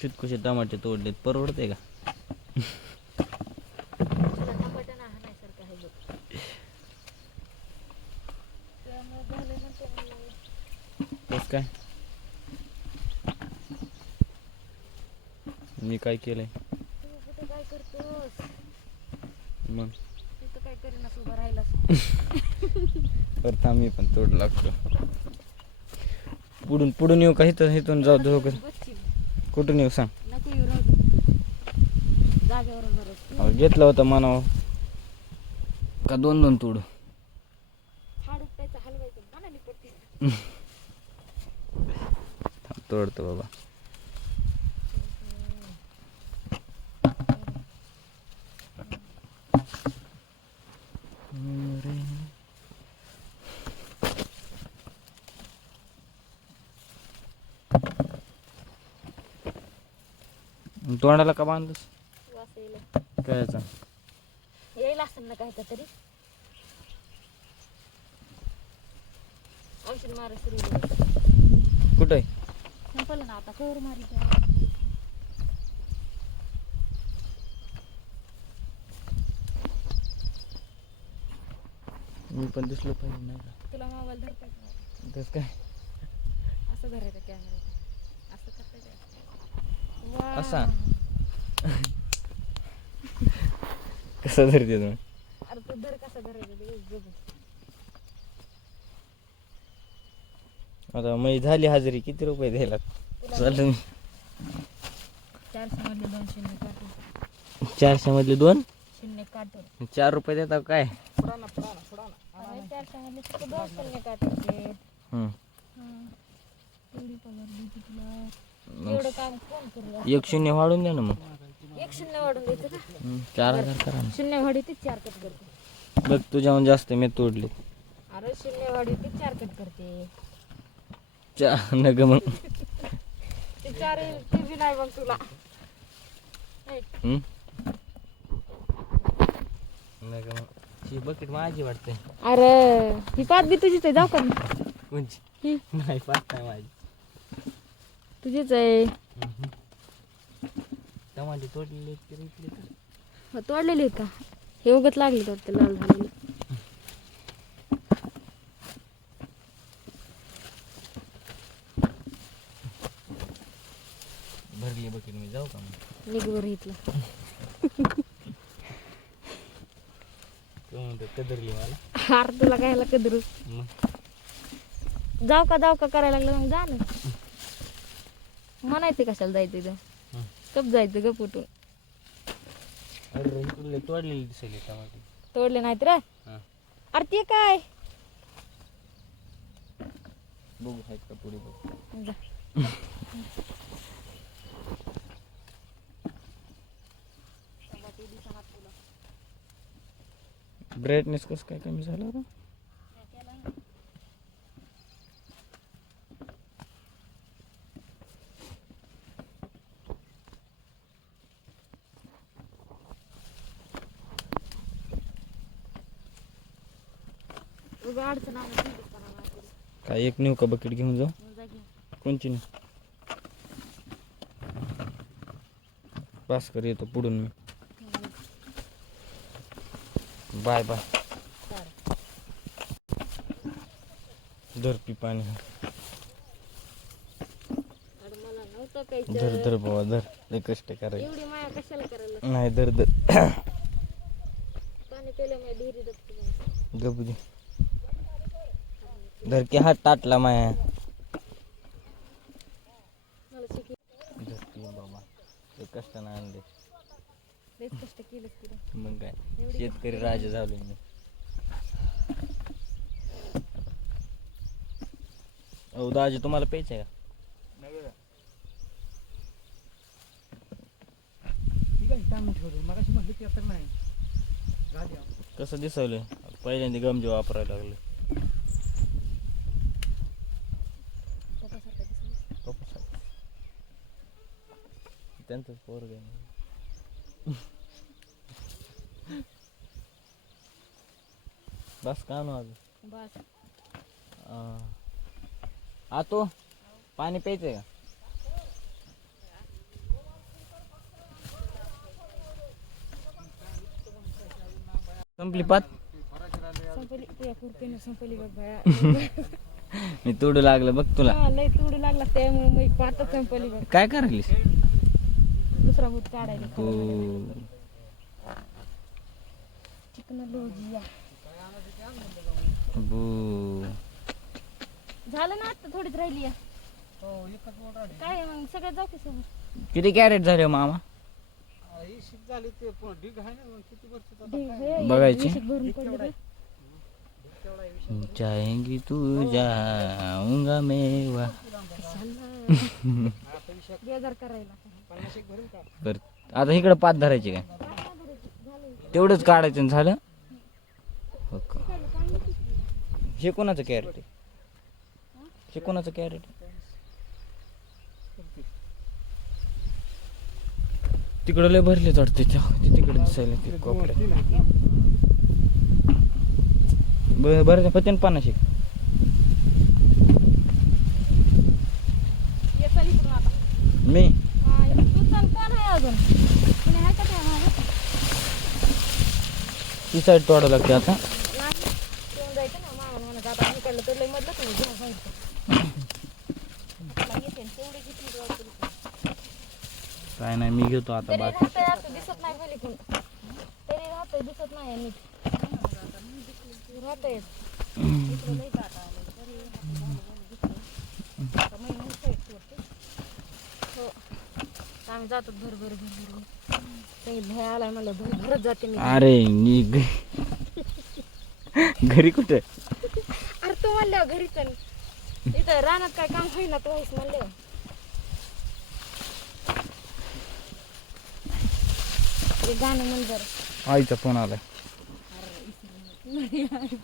चितकुशे टमाटे तोडलेत, परवडते का? तुला टमाटर ना हाणायसारखं आहे बघ. त्यामुळे झालं म्हणते मी. कस काय? मी काय केलंय तू कुठे काय करतोस? मग? तिथं काय करीनास उभा राहिलास. परत आम्ही पण तोड लागतो. पुढून पुढून येऊ का? इथून जाऊ दे. बसशील. कुठून येऊ सांग? नको येऊ, राहू दे. जागेवरून बरं घेतलं होतं म्हणावं का 2-2 तोडू? झाड उपटायचं, हलवायचं, मनाने पडते. तोडतो बाबा. तोंडाला का बांधलंस? वास यायला. कायचा? यायला असेल ना काय तरी. औषध मारा सुरू झालं. कुठे? संपलं ना आता, कवर मारी. मी पण दिसलो पाहिजे नाही का? तुला मोबाईल धरता येत नाही. तस काय? असं धरायचं कॅमेरा, असं करता येतं. असा? कसा धरते तुम्ही? अरे तू धर, कसा धरायचं ते बघ. आता मी झाली हजेरी, किती रुपये द्यायला चालू? 400 मधले 2 शून्य काटून. 400 मधले 2 शून्य काटून. 4 रुपये देता काय? 400 मधले फक्त 2 शून्य काटायचे. एवढी पगार देते तुला. एवढं काम कोण करू? 1 शून्य वाढून द्या ना मग. 1 शून्य वाढून द्यायचं का? 4000 करा ना. शून्य वाढी ते 4 कट करते. बघ तुझ्याहून जास्त मी तोडले. अरे शून्य वाढी ते 4 कट करते. नग मग. ते 4 ते बी नाही मग तुला. नग मग. ही बकेट माझी वाटते. अरे ही पाच बी तुझीच आहे, जाऊ का मी? कोणची? नाही, पाच नाही माझी. तुझीच आहे. टमाटे तोडलेले इथले. तोडलेली आहेत का? हे उगत लागले वाटतं लाल झालेली. भरली बकेट, मी जाऊ का मग? निघ बरं इथलं. तू म्हणतो कदरली मला. अरे तुला कायला कदरू? मग जाऊ का करायला लागलं मग जा ना. म्हणायचं कशाला जायचं इथं? कप जायचं गप उठून. अरे इकडले तोडलेले दिसले टमाटे. तोडले नाहीत रे. अरे ते काय? बघू आहेत का पुढे बघ. जा. ब्राईटनेस कसं काय कमी झाला आता? अडचण आली तर करावं लागेल. काय एक नेऊ का बकेट घेऊन जाऊ? जा घे. कोणची नेऊ? पास कर, येतो पुढून मी. Bye bye. धर पी पाणी. अरे मला नव्हतं धर प्यायचं. धर बाबा धर. लय कष्ट करायचे. एवढी माया कशाला करायला? नाही धर धर. पाणी प्यायलं मी डेअरी दप्तर. गबू दे. धर की हात टाटला माया. मला शिकली. धर पी बाबा. लय कष्टानं आणले. लयच कष्ट केलंस तुला. मग काय, शेतकरी राजा झालोय मी. अहो दाजी, तुम्हाला प्यायचं आहे का? कसं दिसवलंय? पहिल्यांदा गमजे वापरायला लागले. पप्पासारखा दिसला. त्यांचंच पोरग आहे. बस का ना आज बस. आतो पाणी प्यायचंय का? संपली पात संपली तुझ्या कुर्तीनं संपली बघ बाया. मी तोडू लागलं बघ तुला हा, लय तुडू लागला त्यामुळे मग पातच संपली बघ. काय करायलीस दुसरा भूत काढायला हो टेक्नॉलॉजी बू. झालं ना आता थोडीच राहिली आहे. काय मग सगळं जाऊ की समोर किती कॅरेट झाले हो मामा बघायची भरून पडले बघ. जाएंगी तू जाऊंगा मेवा बेजार करायला बर आता इकडं पात धरायची काय तेवढंच काढायचं आणि झालं हो का. हे कोणाचं कॅरेट आहे हे कोणाचं कॅरेट तिकडं लय भरले चढते तिकडे दिसायला ते कोपऱ्यात बरं पत्यान 50 ये चल इकडून आता. मी हा, तू चल कोण आहे अजून कुणी आहे का त्या मागं? ती साईड तोडावं लागते आता नाही येऊन जायचं ना मामा म्हणत आता आम्ही काढलं तर लय मधलं तुम्ही घेऊन सांगितलं आता येते तेवढे किती वाटतं. काय नाही मी घेतो आता तरी बाकी राहतंय असं दिसत नाही पलीकडून तरी राहतंय दिसत नाही नीट राहतंय इकडं लय काटा आलंय. तरी आता महिना साईड करते. हो आम्ही जातो भर काही भय आलाय मला भरत जाते मी. अरे मी घरी कुठे अरे तू म्हणल्यावर घरी चल इथं रानात काय काम होईना तू आहेस म्हणल्यावर. ते गाणं म्हण जरा. आईचा फोन आलाय अरे